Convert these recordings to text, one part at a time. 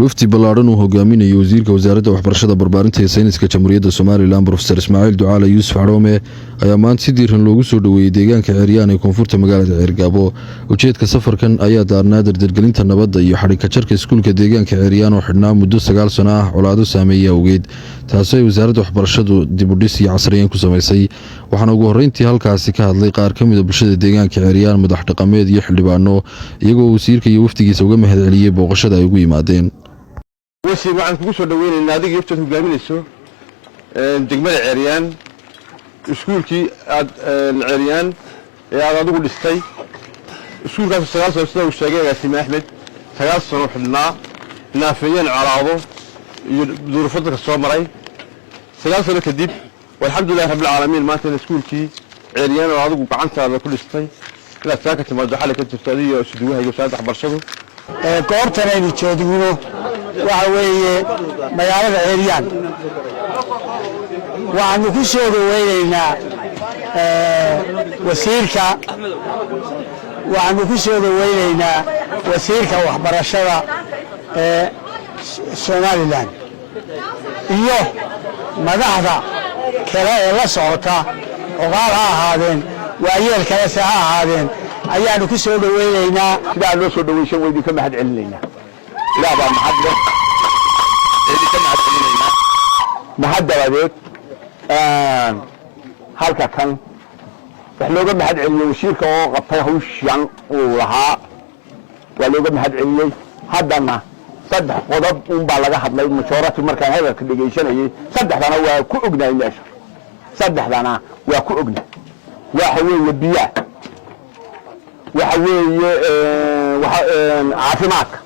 وفدي بلارن وهجامين وزير وزارة وحبرشة بربارنت ساينس كجمهورية الصوماليلاند بروفيسور إسماعيل دعالة يوسف عرومي ayaa maanta si diiran loogu soo dhaweeyay deegaanka Ceeriyaan ee koonfurta magaalada Ceergaabo. Ujeedka safarkan ayaa daarnaa dardargelinta nabadda iyo xariiqa jarka iskuulka deegaanka Ceeriyaan oo xidhnaa muddo 9 sano ah colaado saameeyay awgeed, taasoo wasaaradda waxbarashadu dib u dhis iyo casriyeyn ku sameysay. Waxaana ugu horreyntii halkaasi ka hadlay qaar ka mid ah bulshada deegaanka Ceeriyaan, madax dhaqameed iyo xildhibaano, iyagoo wasiirka iyo wafdigiisa uga mahadceliyay booqashada ay ugu yimaadeen. وسي waxaan kugu soo dhaweynaynaa adiga iftaad hogaaminayso degmada Ceeriyaan iskuulkii aad Ceeriyaan ee aad adigu dhistay iskuulkaas 9 sano sida uu sheegay Agaasime Axmed 9 sano xidhnaa naafiyeen calaado iyo duruufada ka soo maray 9 sano kadib walxamdulillah rabbil caalamiin maanta iskuulkii Ceeriyaan oo adigu gacantaada ku dhistay ila taaka timaado xal ka jirto adiga isduwaha iyo wasaaradda waxbarashadu goobtan aynu joogno waxa weeye magaalada Ceeriyaan waxaanu ku soo dhaweynaynaa wasiirka waxbarashada Somaliland iyo madaxda kale ee la socota ogaal ha ahaadeen waayeel kale ha ahaadeen ayaanu ku soo dhaweynaynaa sidaa loo soo dhaweysay weydii ka mahad celinaynaa ilaa baa mahadle weydii ka mahad celinaynaa mahadabadeed halka kan wax looga mahad celiyay wasiirka oo qabtay hawshan uu lahaa waa looga mahad celiyay haddana saddex qodob baa laga hadlay majority markaan hadalka dhageysanayay saddexdana waa ku ognaay meesha saddexdana waa ku ognaay waxa weeye biyaha waxa weeye caafimaadka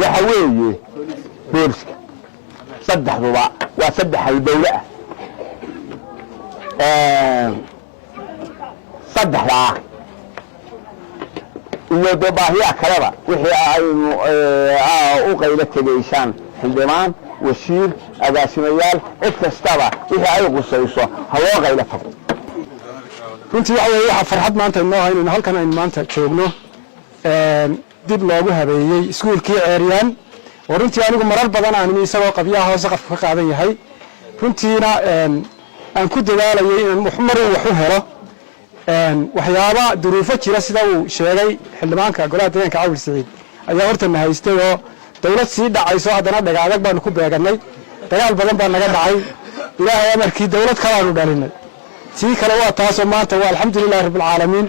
waxa weeye booliska saddexduba waa saddex dawlad ah saddexda iyo baahiyaha kaleba wixii aynu u qaylo tageysaan xildhibaan wasiir agaasimayaal cid kastaba wixii ay qusayso ha loo qaylo tago. runtii waxa farxad maanta inoo ah inaynu halkan aynu maanta joogno dib loogu habeeyay iskuulkii Ceeriyaan oo runtii anigu marar badan aan isagoo qabyaha hoos qafka ka qaadan yahay runtiina aan ku dadaalayay inaan mar wax u helo waxyaaba duruufo jira sida uu sheegay xildhibaanka golaha deegaanka Cabdi Saciid ayaa horta na haystay oo dawlad sii dhacayso haddana dhagaadag baan ku beeganay dagaal badan baa naga dhacay ilaahay amarkii dawlad kale aanu dhalinay tii kale waa taas oo maanta waa alxamdulillah rabbil caalamiin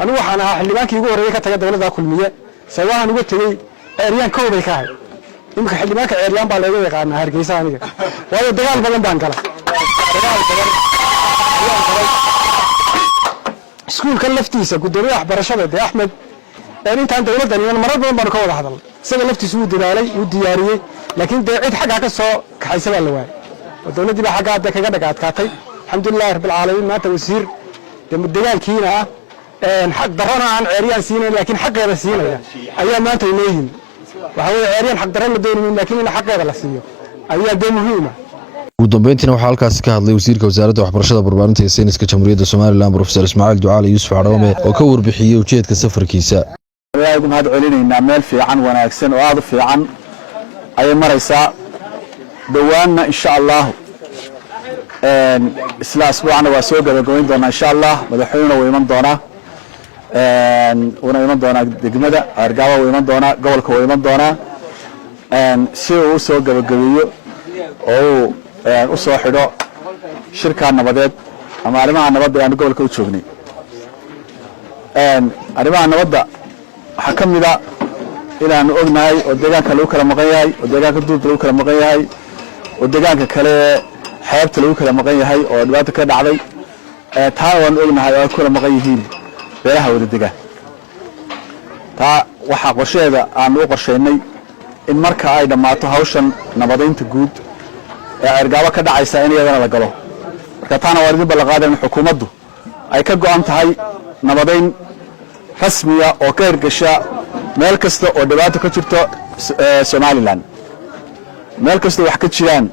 anigu waxaan ahaa xildhibaankii ugu horeeyay ka tagay dawladda kulmiye sawahan uga tagay Ceeriyaan koobay ka ahay imka xildhibaanka Ceeriyaan baa laga yaqaanaa Hargeysa aniga waayo dagaal badan baan galay iskuulka laftiisa gudoomiyaha waxbarashada de Axmed intaan dawladdan iyo marar badan baan ka wada hadalnay isaga laftiisu uu dadaalay uu diyaariyay laakiin de cid xagga ka soo kaxaysa baa la waayay dawladdii baa xagga kaga dhagaadkaatay alxamdulillah rabbil caalamiin maanta wasiir deegaankiina xaq darana aan Ceeriyaan siinay laakiin xaqeeda siinaya ayaa maanta inoo yimid waxa weeye Ceeriyaan xaq darana doonayeen laakiin in xaqeeda la siiyo ayaa de muhiim ah. ugu dambeyntiina waxaa halkaasi ka hadlay wasiirka wasaaradda waxbarashada barbaarinta iyo sayniska jamhuuriyadda Somaliland Professor Ismaaciil Ducaale Yuusuf Caroome oo ka warbixiyay ujeedka safarkiisa. Waxaan mahad celinaynaa meel fiican wanaagsan oo aad u fiican ay maraysaa dhawaanna insha Allah isla asbuucana waa soo gabagabayn doonaa insha Allah madaxweynaha way iman doonaa iman doonaa degmada Ceergaabo way iman doonaa gobolka way iman doonaa si uu soo gabagabeeyo oo u soo xidho shirka nabadeed ama arrimaha nabadda ee gobolka u joognay arrimaha nabadda waxa kamid ah inaanu ognahay oo deegaanka lagu kala maqan yahay oo deegaanka duubta lagu kala maqan yahay oo deegaanka kale xeebta lagu kala maqan yahay oo dhibaato ka dhacday taa waan ognahay oo kala maqan yihiin beeraha wada deegaan taa waxa qorsheeda aan u qorsheynay in marka ay dhamaato hawshan nabadeynta guud ee Ceergaabo ka dhacaysa in iyadana la galo marka taana waa idin balaqaadan xukuumaddu ay ka go'an tahay nabadeyn rasmiya oo ka hirgasha meel kasta oo dhibaato ka jirto Somaliland meel kasta wax ka jiraan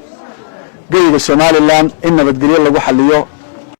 geyga Somaliland in nabadgelyo lagu xalliyo